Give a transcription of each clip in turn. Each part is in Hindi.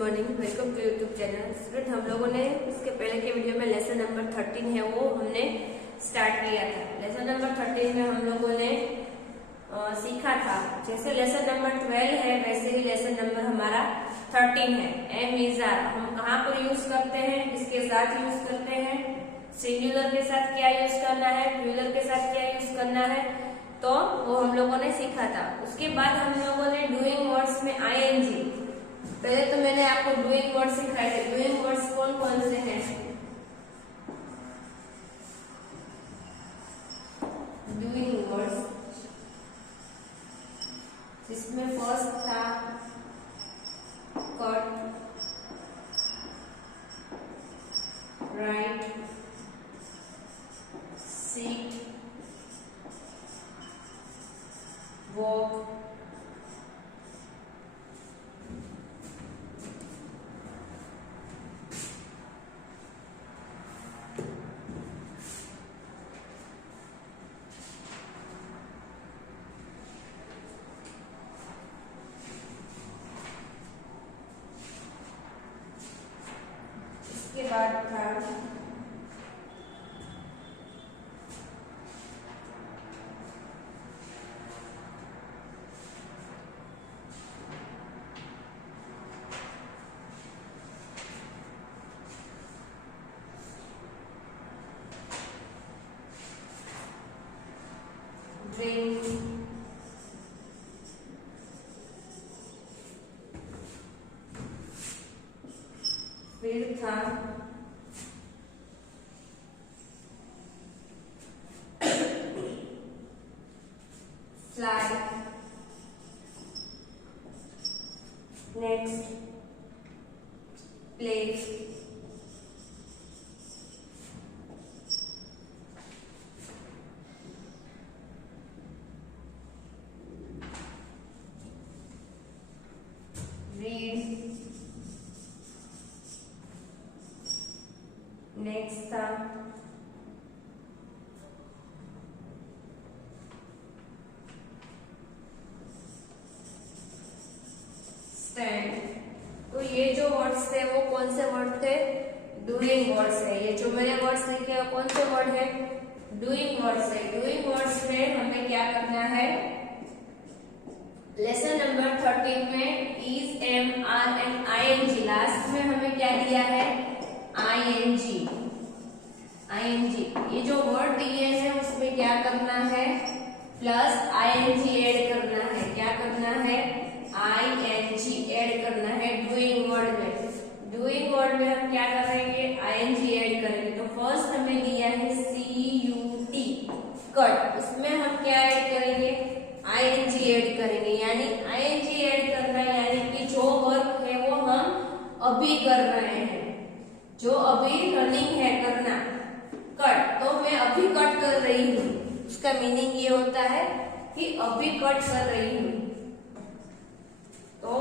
Morning, welcome to YouTube channel. Student, हम लोगों ने इसके पहले के वीडियो में लेसन नंबर 13 है वो हमने स्टार्ट किया था। लेसन नंबर 13 में हम लोगों ने सीखा था, जैसे लेसन नंबर 12 है वैसे ही लेसन नंबर हमारा 13 है। एम इज आर हम कहाँ पर यूज करते हैं, किसके साथ यूज करते हैं, सिंगुलर के साथ क्या यूज करना है, प्लूरल के साथ क्या यूज करना है, तो वो हम लोगों ने सीखा था। उसके बाद हम लोगों ने डूइंग वर्ड्स में आईएनजी, पहले तो मैंने आपको डूइंग वर्ड्स सिखाए थे। डूइंग वर्ड्स कौन कौन से हैं? डूइंग वर्ड्स जिसमें फर्स्ट था कट, राइट, सीट, वॉक, इसके बाद था ड्रिंक, फिर था fly, next play, read, next था स्टैंड। तो ये जो वर्ड्स थे वो कौन से वर्ड थे? डूइंग वर्ड्स है। ये जो मैंने वर्ड्स लिखे हैं कौन से वर्ड है? डूइंग वर्ड्स है। डूइंग वर्ड्स में हमें क्या करना है? लेसन नंबर 13 में is, am, are and I N G, last में हमें क्या दिया है? आईएनजी। आईएनजी ये जो वर्ड दिए हैं उसमें क्या करना है? प्लस आईएनजी ऐड करना है। क्या करना है? आईएनजी ऐड करना है डूइंग वर्ड में। डूइंग वर्ड में हम क्या करेंगे? आईएनजी ऐड करेंगे। तो फर्स्ट हमें दिया है CUT, कट, उसमें हम क्या ऐड करेंगे? आईएनजी ऐड करेंगे। यानी आईएनजी ऐड करना यानी कि जो वर्क है वो हम अभी कर रहे हैं, जो अभी रनिंग है करना, कट, तो मैं अभी कट कर रही हूँ, उसका मीनिंग ये होता है कि अभी कट कर रही हूँ। तो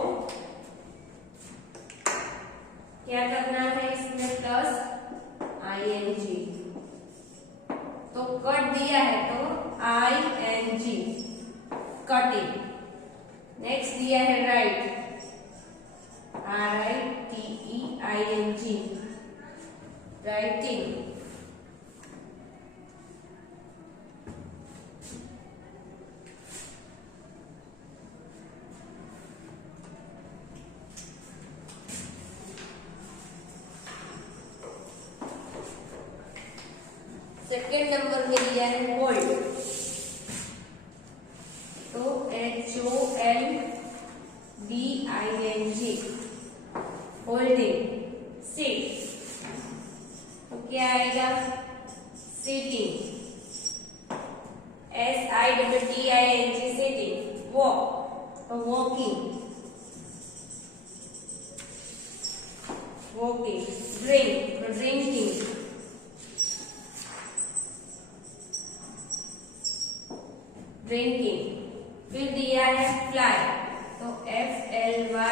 क्या करना है इसमें? Plus ING. तो कट दिया है तो आईएनजी, कटिंग। नेक्स्ट दिया है right, RITEING, writing. Second number में दिया है होल्ड, तो HOLDING, होल्डिंग। सिट, तो क्या आएगा? Sitting, SITTING, sitting. वॉक, तो वॉकिंग, वॉकिंग। ड्रिंक, तो ड्रिंकिंग। ड्रिंकिंग। फिर दिया है फ्लाई, तो FLYING,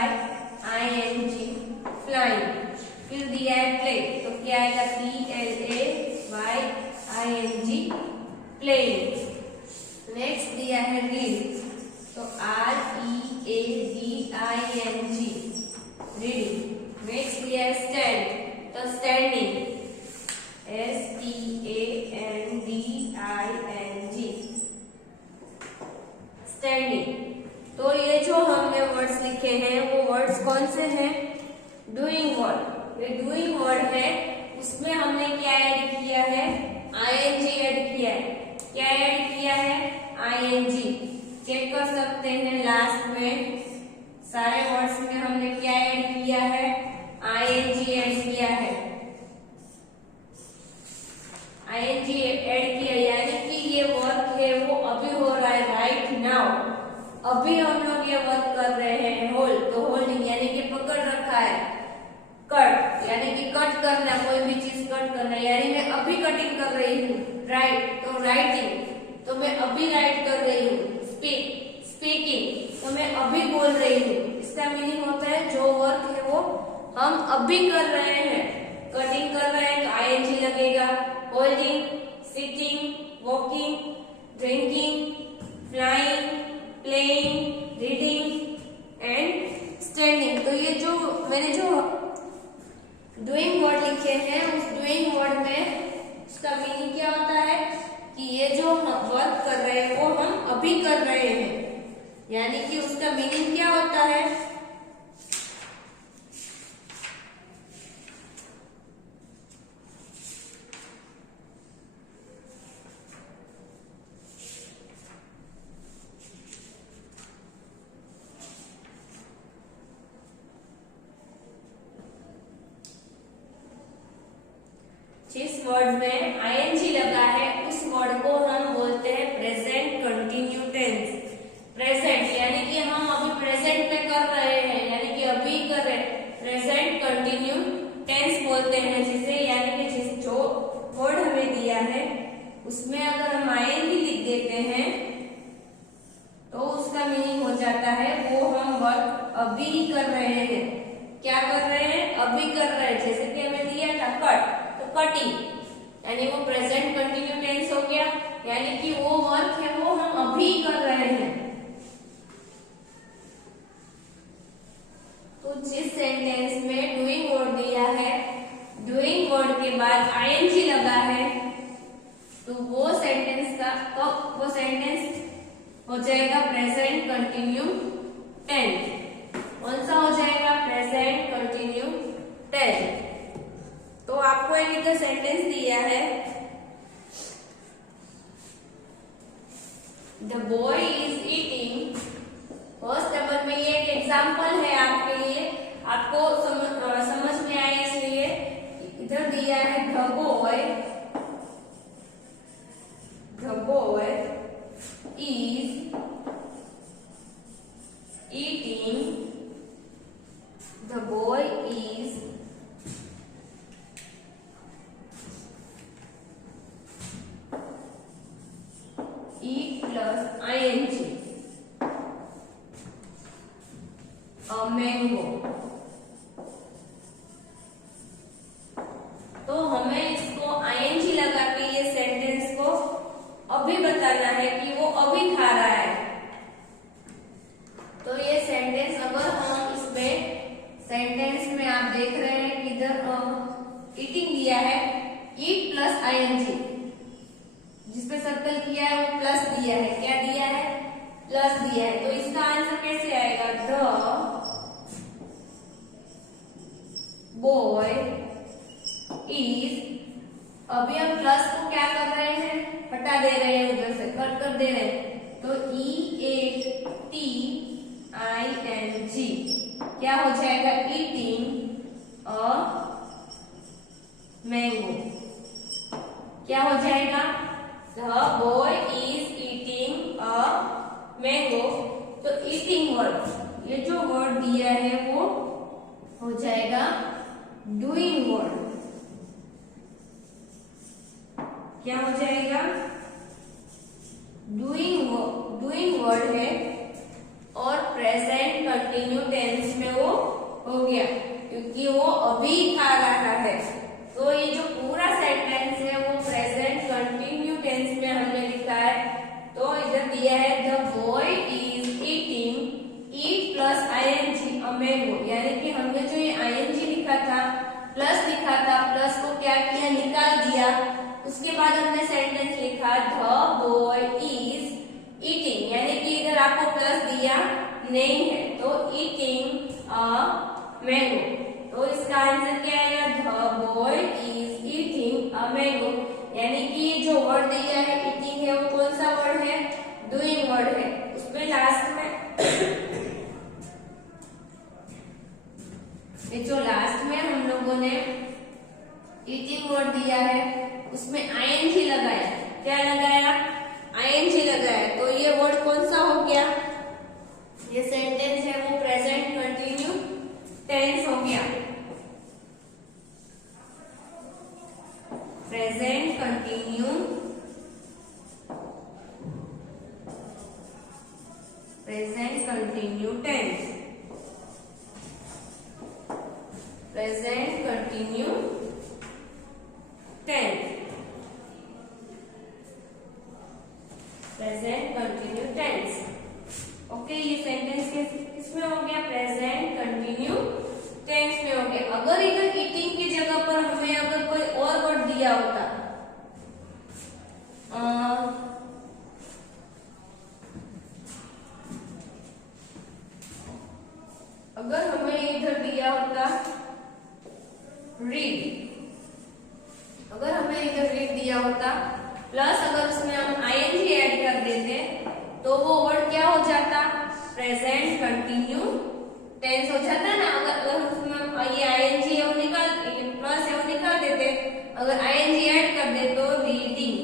फ्लाइंग। फिर दिया है प्ले, तो क्या आएगा? PLAYING, playing. नेक्स्ट दिया है रीड, तो READING, रीडिंग। वर्ड्स लिखे हैं वो वर्ड्स कौन से हैं? Doing word. ये डूइंग वर्ड है, उसमें हमने क्या ऐड किया है? आईएनजी ऐड किया है। क्या ऐड किया है? आईएनजी। चेक कर सकते हैं लास्ट में सारे वर्ड्स में हमने क्या ऐड किया है? आईएनजी ऐड किया है। आईएनजी ऐड किया, यानी कि ये वर्क है वो अभी हो रहा है, राइट नाउ। अभी हम लोग ये वर्क कर रहे हैं। होल्ड, तो होल्डिंग यानी कि पकड़ रखा है। कट यानी कि कट करना, कोई भी चीज कट करना, यानी मैं अभी कटिंग कर रही हूँ। राइट, तो राइटिंग, तो मैं अभी राइट कर रही हूँ। स्पीक, स्पीकिंग, तो मैं अभी बोल रही हूँ। इसका मीनिंग होता है जो वर्क है वो हम अभी कर रहे हैं। कटिंग कर रहे हैं तो आईएनजी लगेगा। Holding, sitting, walking, drinking, flying, playing, reading and standing. तो ये जो मैंने जो डूइंग वर्ड लिखे हैं, उस डूइंग वर्ड में उसका मीनिंग क्या होता है कि ये जो हम वर्क कर रहे हैं वो हम अभी कर रहे हैं, यानी कि उसका मीनिंग क्या होता है? जिस वर्ड में आईएनजी लगा है उस वर्ड को हम बोलते हैं प्रेजेंट कंटिन्यू टेंस। प्रेजेंट यानी कि हम अभी प्रेजेंट में कर रहे हैं, यानी कि अभी कर रहे हैं। प्रेजेंट कंटिन्यू टेंस बोलते हैं जिसे, यानी कि जिस जो वर्ड हमें दिया है उसमें अगर हम आईएनजी लिख देते हैं तो उसका मीनिंग हो जाता है वो हम वर्क अभी कर रहे हैं। क्या कर रहे हैं? अभी कर रहे हैं। जैसे कि हमें दिया था कट, कटिंग, यानी वो प्रेजेंट कंटिन्यू टेंस हो गया, यानी कि वो वर्क है वो हम अभी कर रहे हैं। तो जिस सेंटेंस में डूइंग वर्ड दिया है, डूइंग वर्ड के बाद आईएनजी लगा है, तो वो सेंटेंस का वो सेंटेंस हो जाएगा प्रेजेंट कंटिन्यू टेंस। कौन सा हो जाएगा? Present continue tense. तो आपको एक इधर सेंटेंस दिया है, the boy is eating. First number में ये एक एग्जाम्पल है आपके लिए, आपको समझ में आए इसलिए इधर दिया है the boy is eating, the boy is eat plus ing, a mango। तो हमें इसको ing लगा के ये सेंटेंस को अभी बताना है कि वो अभी खा रहा है। तो ये सेंटेंस अगर हम इसमें सेंटेंस में आप देख रहे हैं कि इधर ईटिंग दिया है, ईट प्लस ing, जिसपे सर्कल किया है वो प्लस दिया है। क्या दिया है? प्लस दिया है। तो इसका आंसर कैसे आएगा? द बॉय इज, अभी हम प्लस को क्या कर रहे हैं? हटा दे रहे हैं, उधर से कट कर दे रहे हैं। तो EATING क्या हो जाएगा? Eating a mango. क्या हो जाएगा? The boy is eating a mango। तो eating वर्ड, ये जो वर्ड दिया है वो हो जाएगा doing वर्ड। क्या हो जाएगा? doing वर्ड है और प्रेजेंट कंटिन्यू टेंस में वो हो गया, क्योंकि वो अभी खा रहा है। तो ये जो पूरा सेंटेंस है वो प्रेजेंट कंटिन्यू टेंस में हमने लिखा है। तो इधर दिया है the boy is eating, eat plus ing a mango, यानी कि हमने जो ये ing लिखा था, प्लस लिखा था, प्लस को क्या किया? निकाल दिया। उसके बाद हमने सेंटेंस लिखा द बॉय इज ईटिंग, यानी कि इधर आपको प्लस दिया नहीं है तो तो ईटिंग अ मैंगो। तो इसका आंसर क्या आएगा? The boy is eating a mango. यानी कि ये जो वर्ड दिया है ईटिंग है वो कौन सा वर्ड है? डूइंग वर्ड है। उसमें लास्ट में ये जो लास्ट में हम लोगों ने ईटिंग वर्ड दिया है उसमें आईएनजी लगाया। क्या लगाया? आईएनजी लगाया। तो ये वर्ड कौन सा हो गया? ये सेंटेंस है वो प्रेजेंट कंटिन्यू टेंस हो गया। Present continue tense. Present continue tense. Present continue tense. Okay, ये सेंटेंस किसमें हो गया? प्रेजेंट कंटिन्यू टेंस में हो गया। अगर इधर ईटिंग की जगह पर हमें अगर कोई और वर्ड दिया होता, अगर हमें इधर दिया होता रीड, अगर हमें इधर रीड दिया होता प्लस अगर उसमें हम आईएनजी ऐड कर देते तो वो वर्ड क्या हो जाता? प्रेजेंट कंटिन्यू टेंस हो जाता ना। अगर उसमें ये आईएनजी है वो निकाल, प्लस है वो निकाल देते, अगर आईएनजी ऐड कर दे तो रीडिंग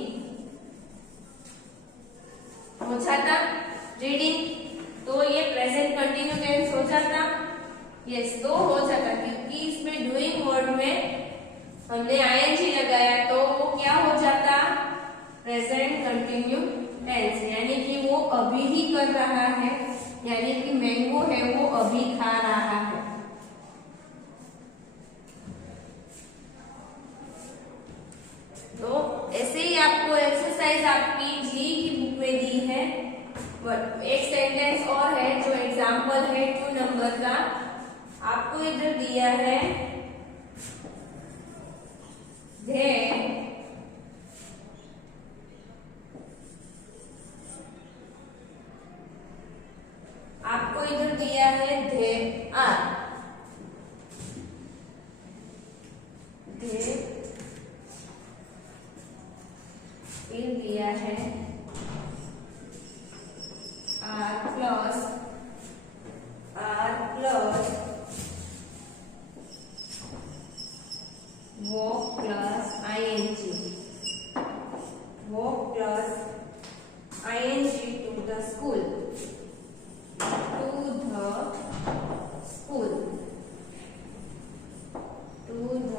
हो जाता, रीडिंग। तो ये प्रेजेंट कंटिन्यू टेंस हो जाता। यस, तो हो जाता क्योंकि इसमें डूइंग वर्ड में हमने आईएनजी लगाया तो वो क्या हो जाता? Present continue tense. यानी कि वो अभी ही कर रहा है, यानी कि मैंगो है वो अभी खा रहा है। तो ऐसे ही आपको एक्सरसाइज आपकी जी की बुक में दी है। एक सेंटेंस और है जो एग्जाम्पल है 2 नंबर का। आपको इधर दिया है आपको इधर दिया है दे आर। फिर दिया है are plus walk plus I N G, walk plus I N G to the school, to the school, to the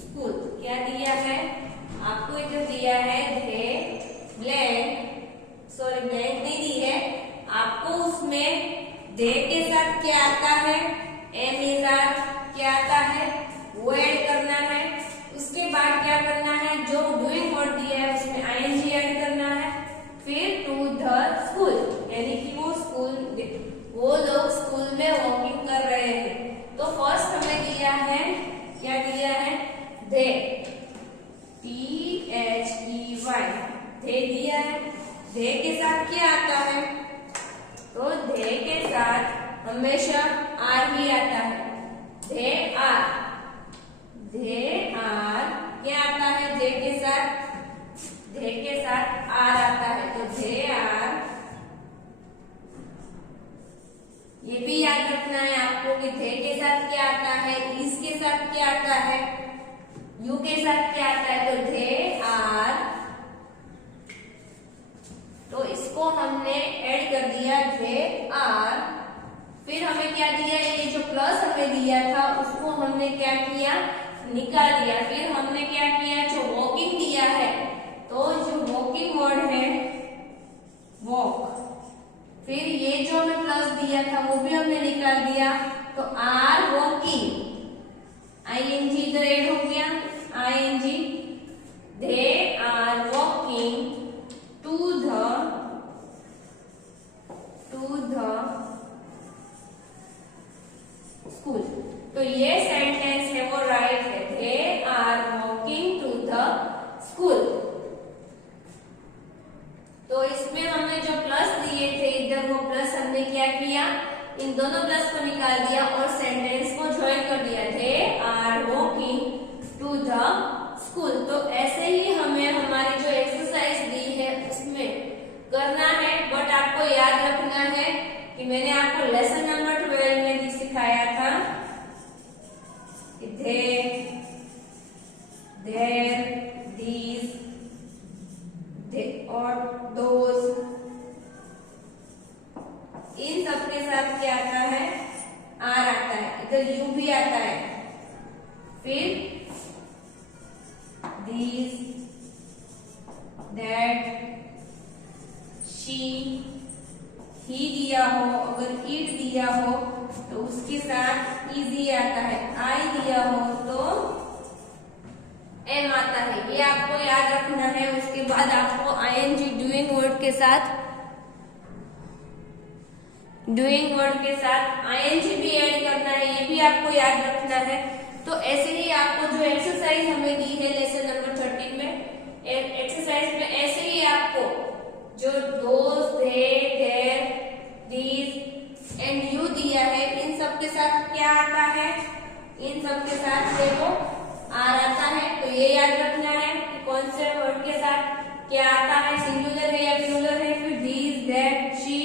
school. क्या दिया है? आपको इधर दिया है दे ब्लैंक, सॉरी ब्लैंक नहीं दी है आपको। उसमें दे के साथ क्या आता है? एम इज आर क्या आता है? वो ऐड करना है। उसके बाद क्या करना है? जो डूइंग वर्ड दिया है उसमें आईएनजी ऐड करना है। फिर टू द स्कूल, यानी कि वो लोग स्कूल में वॉकिंग कर रहे हैं। तो फर्स्ट हमें दिया है, क्या दिया है? दे, THEY, दे दिया है। दे के साथ क्या आता है? तो दे के साथ हमेशा आर ही आता है। दे आर, क्या आता है? दे के साथ आर आता है। तो दे आर, ये भी याद रखना है आपको कि दे के साथ क्या आता है, इस के साथ क्या आता है, यू के साथ क्या आता है। तो दे आर, तो इसको हमने ऐड कर दिया दे आर। फिर हमें क्या दिया? ये जो प्लस हमें दिया था उसको हमने क्या किया? निकाल दिया। फिर हमने क्या किया? जो वॉकिंग दिया है, तो जो वॉकिंग वर्ड है वॉक, फिर ये जो हमें प्लस दिया था वो भी हमने निकाल दिया। तो आर वॉकिंग, आईएनजी इधर ऐड हो गया, I N G. They are walking to the school. तो ये सेंटेंस है वो राइट है। They are walking to the school. तो तो इसमें हमने जो प्लस दिए थे इधर, वो प्लस हमने क्या किया, इन दोनों प्लस को निकाल दिया और सेंटेंस को ज्वाइन कर दिया। They are walking to the school. तो ऐसे ही हमें हमारी जो एक्सरसाइज दी है उसमें करना है, बट आपको याद रखना है कि मैंने आपको लेसन नंबर 12 में भी सिखाया था कि देयर, दीज और दोज, इन सब के साथ क्या आता है, आर आता है, इधर यू भी आता है, फिर these, that, she, he दिया हो, अगर it दिया हो तो उसके साथ easy आता है, I दिया हो तो M आता है, ये आपको याद रखना है। उसके बाद आपको ing डूइंग वर्ड के साथ ing भी ऐड करना है, ये भी आपको याद रखना है। तो ऐसे ही आपको जो एक्सरसाइज हमें दी है लेसन नंबर 13 में, एक्सरसाइज में ऐसे ही आपको जो दोस, दे, देयर, दीज एंड यू दिया है, इन सब के साथ क्या आता है, इन सब के साथ देखो आर आता है। तो ये याद रखना है कि कौन से वर्ड के साथ क्या आता है, सिंगुलर है या प्लूरल है। फिर these, that, she,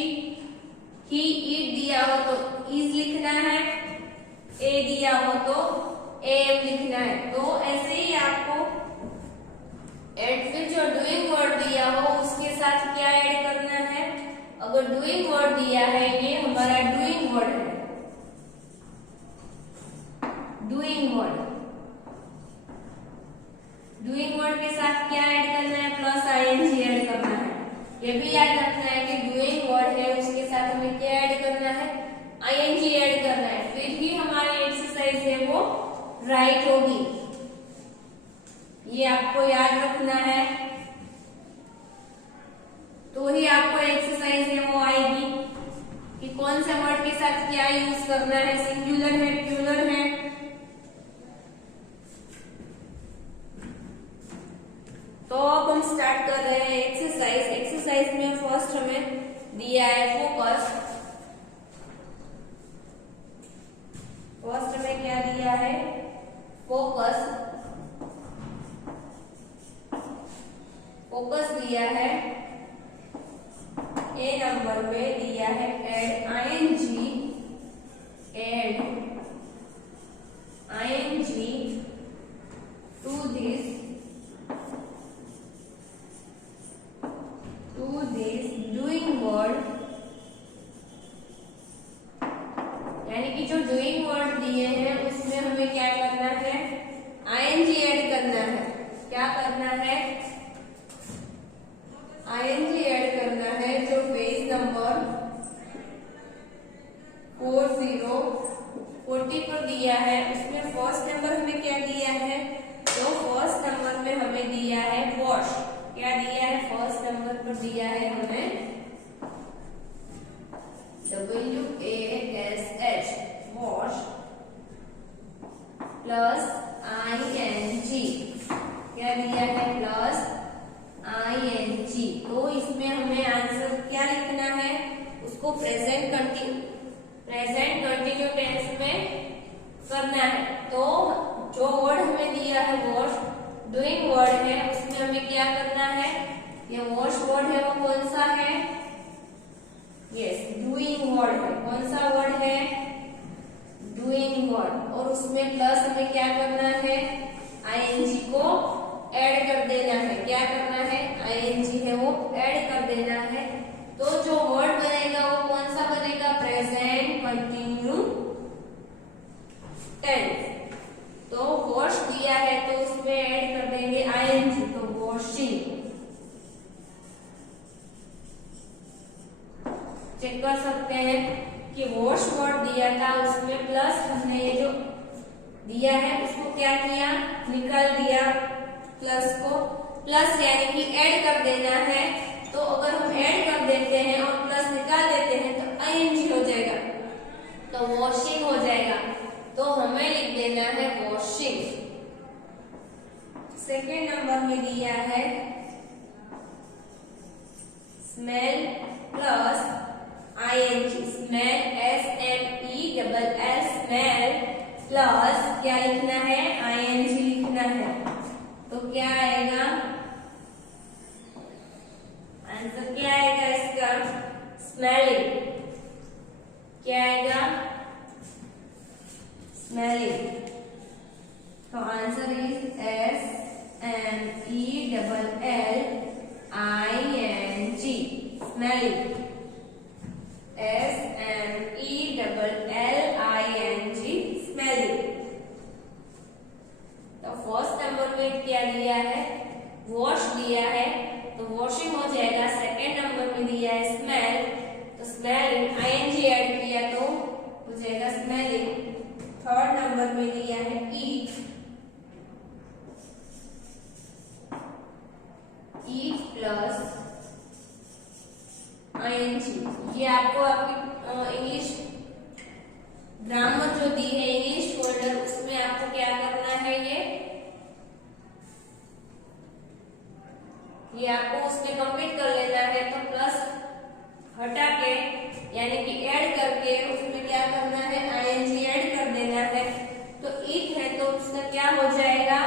he, it दिया हो तो इज लिखना है, ए दिया हो तो एम लिखना है। तो ऐसे ही आपको फिर जो डूइंग वर्ड दिया हो उसके साथ क्या ऐड करना है, अगर डूइंग वर्ड दिया है, ये हमारा डूइंग वर्ड है, डूइंग वर्ड के साथ क्या ऐड करना है, प्लस आईएनजी ऐड करना है। ये भी याद रखना है कि डूइंग वर्ड है उसके साथ हमें क्या ऐड करना है, आईएनजी ऐड करना है, फिर ही हमारी एक्सरसाइज है वो राइट होगी। ये आपको याद रखना है, तो ही आपको एक्सरसाइज है वो आएगी कि कौन से वर्ड के साथ क्या यूज करना है, सिंगुलर है, प्लूरल है। तो अब हम स्टार्ट कर रहे हैं एक्सरसाइज में फर्स्ट हमें दिया है फोकस। फर्स्ट में क्या दिया है, फोकस दिया है। ए नंबर में दिया है add I N G to this doing word, यानी कि जो डूइंग वर्ड दिए हैं उसमें हमें क्या करना है, आईएनजी ऐड करना है। क्या करना है, आईएनजी ऐड करना है। जो पेज नंबर 40 पर दिया है उसमें फर्स्ट नंबर हमें क्या दिया है, तो फर्स्ट नंबर में हमें दिया है वॉश। क्या दिया है, फर्स्ट नंबर पर दिया है हमें WASH, वॉश प्लस ING। क्या दिया है, प्लस ING। तो इसमें हमें आंसर क्या लिखना है, उसको प्रेजेंट कंटिन्यू टेंस में करना है। तो जो वर्ड हमें दिया है वॉश, डूइंग वर्ड है, उसमें हमें क्या करना है, ये वॉश वर्ड है वो कौन सा है, यस डूइंग वर्ड है। कौन सा वर्ड है, डूइंग वर्ड। और उसमें प्लस हमें क्या करना है, आईएनजी को ऐड कर देना है। क्या करना है, आईएनजी है वो ऐड कर देना है। तो जो वर्ड बनेगा वो कौन सा बनेगा, प्रेजेंट कंटिन्यू टेंस। तो वॉश दिया है तो उसमें ऐड कर देंगे आईएनजी, तो वॉशिंग। चेक कर सकते हैं कि वॉश वर्ड दिया था उसमें प्लस हमने ये जो दिया है उसको क्या किया, निकाल दिया प्लस को, प्लस यानी कि ऐड कर देना है। तो अगर हम ऐड कर देते हैं और प्लस निकाल देते हैं तो आईएनजी हो जाएगा, तो वॉशिंग हो जाएगा। तो हमें लिख देना है वॉशिंग। सेकेंड नंबर में दिया है प्लस क्या लिखना है, आईएनजी लिखना है। तो क्या आएगा आंसर, क्या आएगा इसका, स्मेलिंग। क्या आएगा, स्मेलिंग। तो answer is SMELLING, smelling. SMELLING, smelling. तो फर्स्ट नंबर में क्या दिया है, वॉश दिया है, तो वॉशिंग हो जाएगा। सेकेंड नंबर में दिया है स्मेल, तो स्मेलिंग, आईएनजी ऐड किया तो हो जाएगा स्मेलिंग। थर्ड नंबर में दिया है ईट, ईट प्लस आईएनजी। ये आपको आपकी इंग्लिश ग्रामर जो दी है, इंग्लिश फोल्डर, उसमें आपको क्या करना है, ये आपको उसमें कंप्लीट कर लेना है। तो प्लस हटा के यानी कि ऐड करके उसमें क्या करना है, आईएनजी ऐड कर देना है। तो ईट है तो उसका क्या हो जाएगा,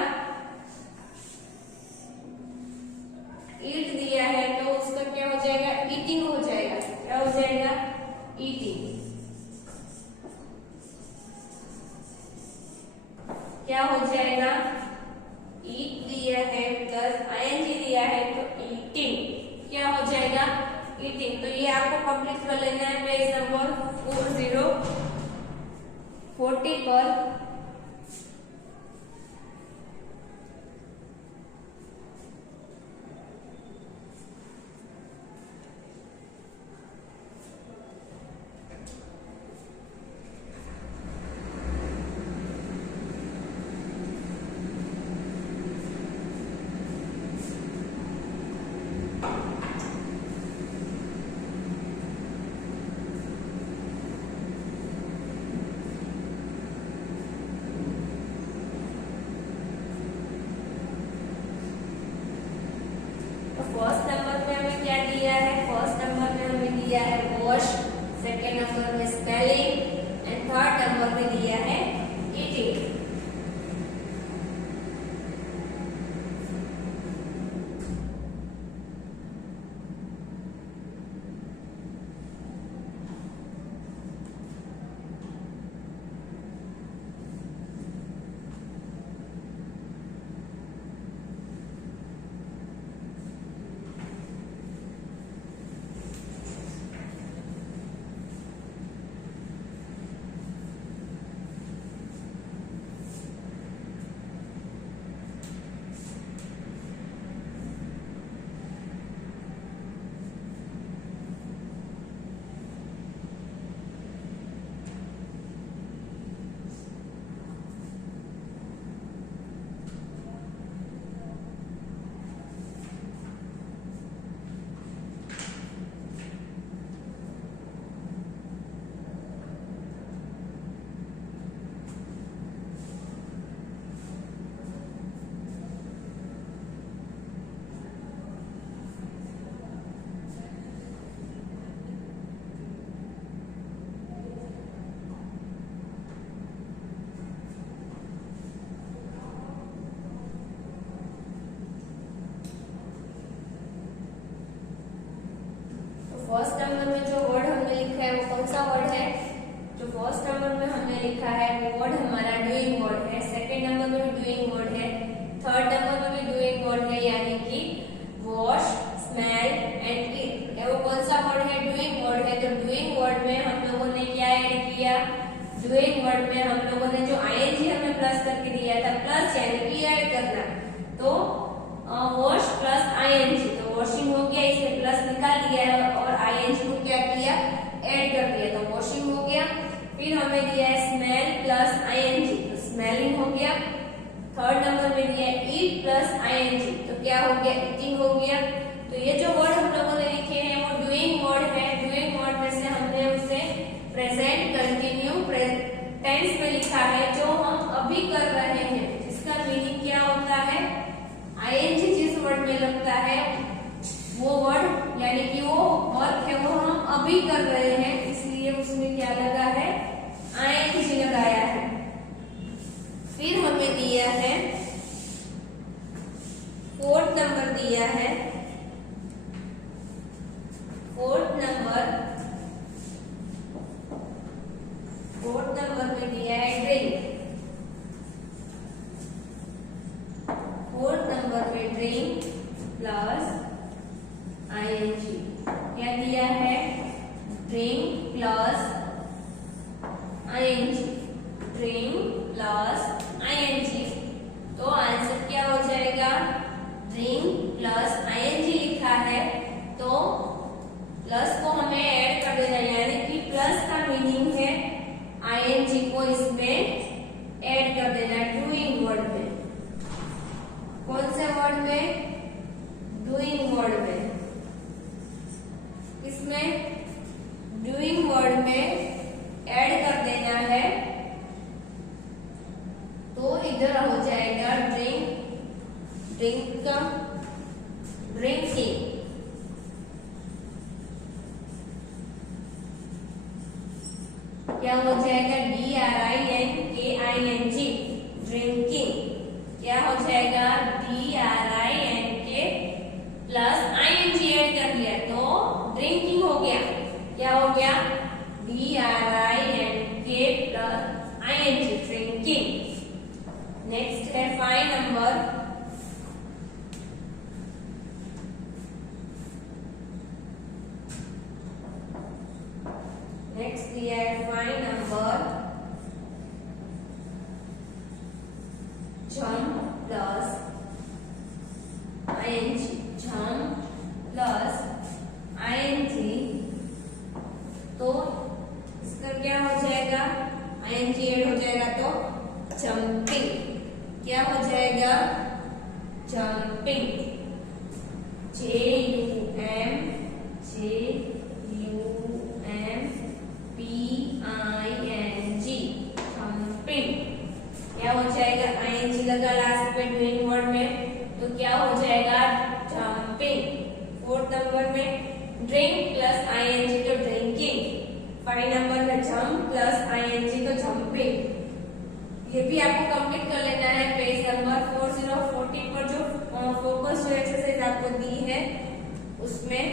ईट दिया है तो उसका क्या हो जाएगा, ईटिंग हो जाएगा। क्या हो जाएगा, ईटिंग। क्या हो जाएगा, ईट दिया है प्लस आईएनजी दिया है तो ईटिंग। क्या हो जाएगा, ईटिंग। तो ये आपको कंप्लीट कर लेना है पेज नंबर 40 पर। फर्स्ट नंबर में हमें क्या दिया है, फर्स्ट नंबर में हमें दिया है वॉश, सेकेंड नंबर में स्मेलिंग एंड थर्ड नंबर में दिया है ईटिंग। फर्स्ट नंबर में जो वर्ड हमने लिखा है वो कौन सा वर्ड है, जो फर्स्ट नंबर में हमने लिखा है वो वर्ड हमारा डूइंग वर्ड है। सेकंड नंबर में भी डूइंग वर्ड है, थर्ड नंबर में भी डूइंग वर्ड है, यानी कि वॉश, स्मेल एंड ईट। वो कौन सा वर्ड है, डूइंग वर्ड है। तो डूइंग वर्ड में हम लोगों ने क्या ऐड किया, डूइंग वर्ड में हम लोगों ने जो आईएनजी हमें प्लस करके दिया था, प्लस यानी कि ऐड करना, तो वॉश प्लस आईएनजी, तो वॉशिंग हो गया, इसमें प्लस निकाल दिया है और आईएनजी को क्या किया, ऐड कर दिया, तो वॉशिंग हो गया। फिर हमें दिया है स्मेल प्लस आईएनजी, तो स्मेलिंग हो गया। थर्ड नंबर में दिया है ईट प्लस आईएनजी, तो क्या हो गया, ईटिंग हो गया। तो ये जो वर्ड हम लोगों ने लिखे हैं वो डूइंग वर्ड है। डूइंग वर्ड में से हमने उसे प्रेजेंट कंटिन्यू टेंस में लिखा है, जो हम अभी कर रहे हैं, जिसका मीनिंग क्या होता है, आईएनजी जिस वर्ड में लगता है वो वर्ड यानी कि वो वर्क है वो हम अभी कर रहे हैं, इसलिए उसमें क्या लगा है, आईएनजी लगाया है। वर्ड में ऐड कर देना है तो इधर हो जाएगा ड्रिंकिंग। क्या हो जाएगा? DRINKING, drinking. क्या हो जाएगा? DRINK प्लस ING ऐड कर दिया तो ड्रिंकिंग हो गया। क्या हो गया? DRINK plus ING, drinking. Next है 5 नंबर। नेक्स्ट दिया है 5 number, jump plus ING, jump plus ING तो इसका क्या हो जाएगा? ING ऐड हो जाएगा तो जंपिंग। क्या हो जाएगा? जंपिंग। JUMPING, jumping. क्या हो जाएगा? ING लगा लास्ट पे डूइंग वर्ड में तो क्या हो जाएगा? जंपिंग। 4th नंबर में ड्रिंक प्लस ING तो ड्रिंकिंग। 5 नंबर में जंप प्लस ING तो जंपिंग। ये भी आपको कंप्लीट कर लेना है पेज नंबर 4040 पर जो फोकस जो एक्सरसाइज आपको दी है उसमें।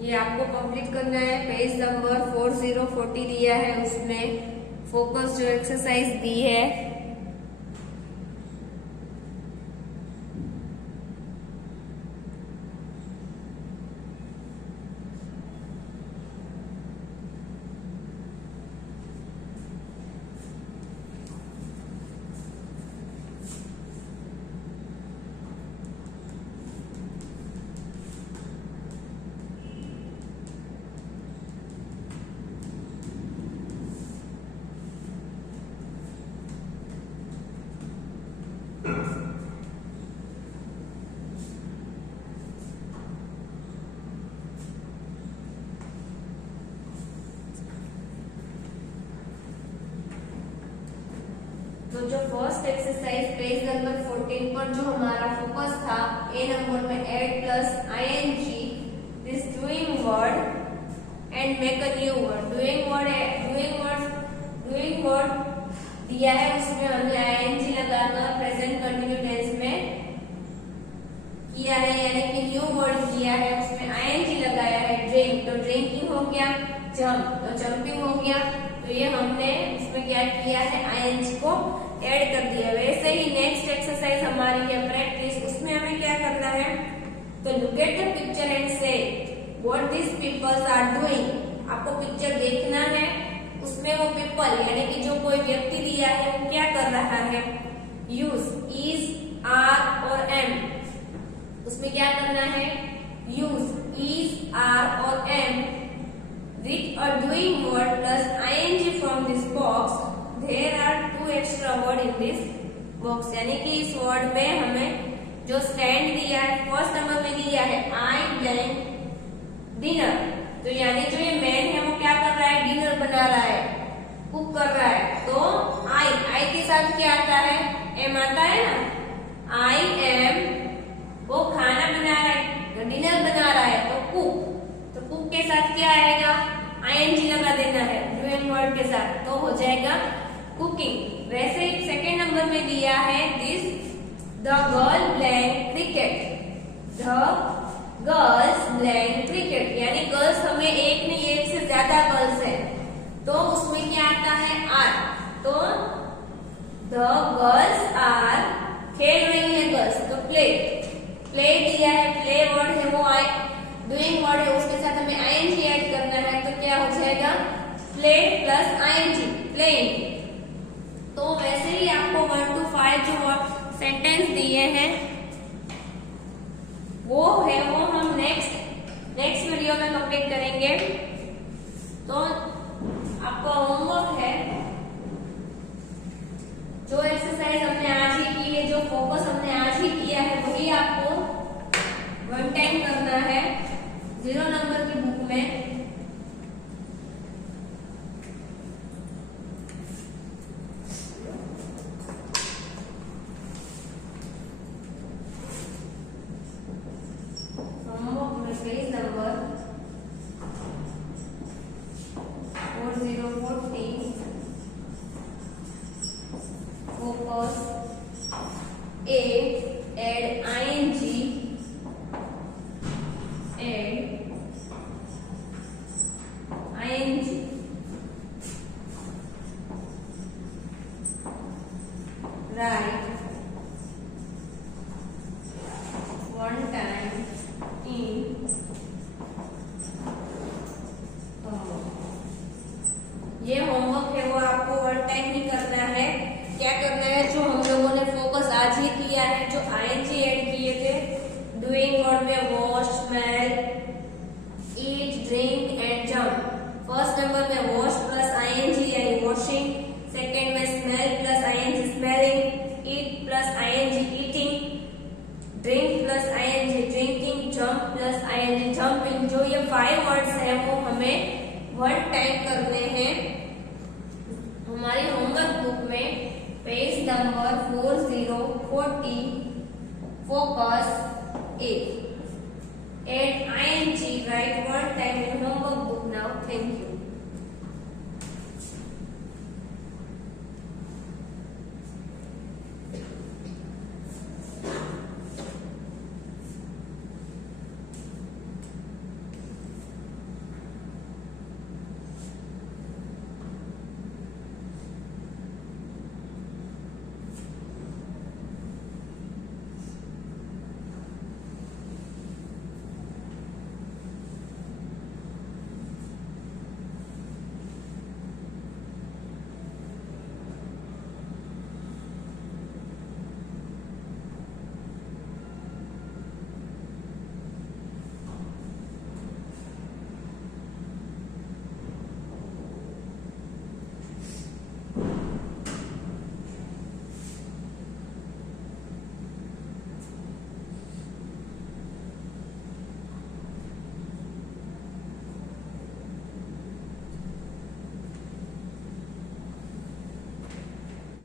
ये आपको कंप्लीट करना है पेज नंबर 4040 दिया है उसमें फोकस जो एक्सरसाइज दी है। तो जो फर्स्ट एक्सरसाइज पेज नंबर 14 पर जो हमारा फोकस था ए नंबर में add plus ING this doing word and make a new word. Doing word दिया है उसमें हमने ING लगाकर प्रेजेंट कंटिन्यू टेंस में किया है, यानी कि न्यू वर्ड किया है उसमें ING लगाया है। ड्रिंक तो ड्रिंकिंग हो गया, जंप तो जंपिंग हो गया। तो ये हमने उसमें क्या किया है? ING को ऐड कर दिया। वैसे ही नेक्स्ट एक्सरसाइज हमारी है प्रैक्टिस, उसमें हमें क्या करना है? तो look at the picture and see what this peoples are doing. आपको पिक्चर देखना है, उसमें वो पीपल यानी कि जो कोई व्यक्ति दिया है वो क्या कर रहा है? यूज इज, आर और एम। उसमें क्या करना है? यूज इज, आर और M with a doing word plus ING from this box. There are 2 extra word in this box. यानी कि इस वर्ड में हमें जो स्टैंड दिया है फर्स्ट नंबर में दिया है I blank dinner। तो यानी जो ये मैन है वो क्या कर रहा है? डिनर बना रहा है। कुक कर रहा है तो आई के साथ क्या आता है, एम आता है ना। आई एम, वो खाना बना रहा है, डिनर बना रहा है, तो कुक के साथ क्या आएगा, आईएनजी लगा देना है डूइंग वर्ड के साथ, तो हो जाएगा कुकिंग। वैसे सेकंड नंबर में दिया है this the girl playing cricket. The girls playing cricket, यानी गर्ल्स हमें एक नहीं एक से ज्यादा गर्ल्स है, तो उसमें क्या आता है, आर। तो द गर्ल्स आर, खेल रही है गर्ल्स, तो प्ले दिया है, प्ले वर्ड है वो डूइंग वर्ड है, उसके साथ हमें आईएनजी ऐड करना है, तो क्या हो जाएगा, प्ले प्लस आईएनजी, प्लेइंग। तो वैसे ही आपको 1 to 5 जो सेंटेंस दिए हैं वो हम नेक्स्ट वीडियो में कंप्लीट करेंगे। तो आपका होमवर्क है, जो एक्सरसाइज हमने आज ही की है, जो फोकस हमने आज ही किया है, वही आपको 1 टाइम करना है 0 नंबर की बुक में। Page number 4040, focus A, add ing, write 1 time in ये होमवर्क है वो आपको 1 टाइम ही करना है। क्या करना है, जो हम लोगों ने फोकस आज ही किया है, जो आईएनजी ऐड किए थे डूइंग वर्ड में, wash, smell, eat, drink and jump. First number में वॉश प्लस आईएनजी यानी वॉशिंग, सेकंड में smell plus ING smelling, eat plus ING eating, drink plus ING drinking, jump plus ING jumping. जो ये 5 वर्ड्स हैं वो हमें 1 टाइप करने हैं हमारी होमवर्क बुक में, page number 4040, focus a, add I N G, write 1 time in